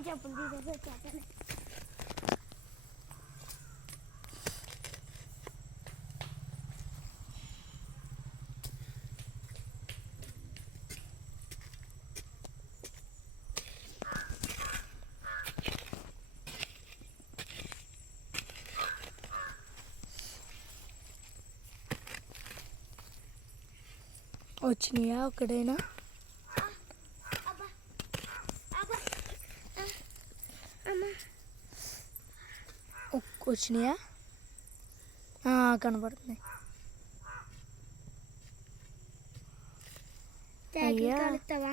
నేను చెప్పులు తీసేసి వచ్చేస్తాను. వచ్చినాయా ఒకడైనా? వచ్చినాయా? కనబడుతున్నాయి. అయ్యా కలుస్తావా?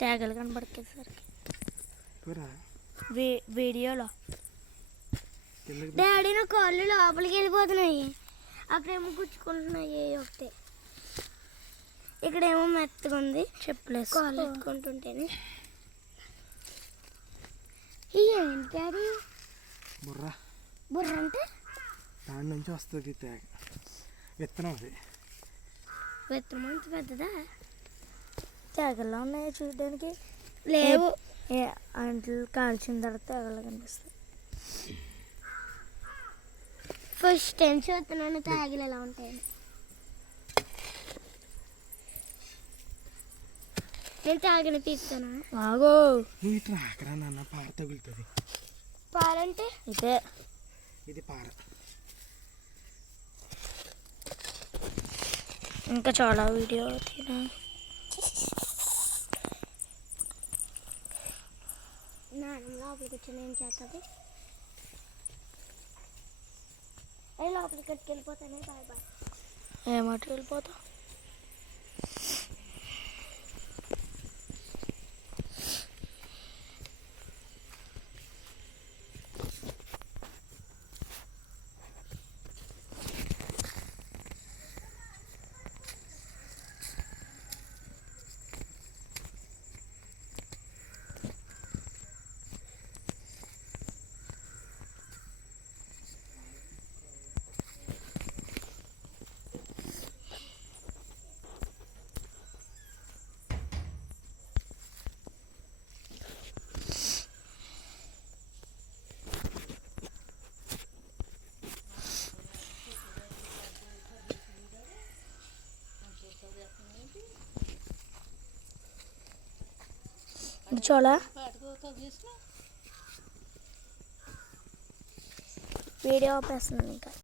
తేగలు కనబడుతుంది సరికి వీడియోలో. డాడీ నా కాళ్ళు లోపలికి వెళ్ళిపోతున్నాయి, అక్కడేమో గుచ్చుకుంటున్నాయి ఒకటే, ఇక్కడేమో మెత్తగా ఉంది. చెప్పలేదు కాళ్ళు ఎత్తుకుంటుంటేనే. ఏంటి డాడీ? బుర్ర. బుర్ర అంటే దాని నుంచి వస్తుంది తేగ, విత్తనం. అది విత్తనం అంత పెద్దదా? తేగల్లో ఉన్నాయా చూడడానికి? లేవు. అంట్లు కాల్చిన తర్వాత తేగలు కనిపిస్తాయి. ఫస్ట్ టైం చూస్తున్నాను తేగలు ఎలా ఉంటాయని. నేను తాగిన తీస్తాను. ఆగో, నువ్వు ఇట్లా అక్కడ నాన్న పార తగులుతుంది. పాలంటే ఇదే. ఇది పార. ఇంకా చాలా వీడియో తీనా. నాన్న లోపలికి కూర్చొని ఏం చేస్తుంది? అవి లోపలికి కట్టుకెళ్ళిపోతానే. Bye bye. ఏమాట వెళ్ళిపోతా? చూడా వీడియో ఆపేస్తున్నాను ఇంకా.